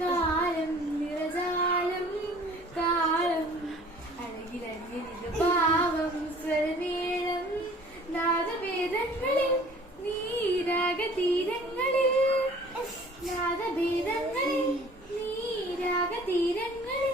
കാലം നിറജാലം കാലം അഴകിലഞ്ഞിരുന്ന പാവം സ്വരമേളം. നാദഭേദങ്ങളിൽ നീരാഗ തീരങ്ങളിൽ നാദഭേദങ്ങളിൽ നീരാഗ തീരങ്ങളിൽ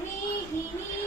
me, he me.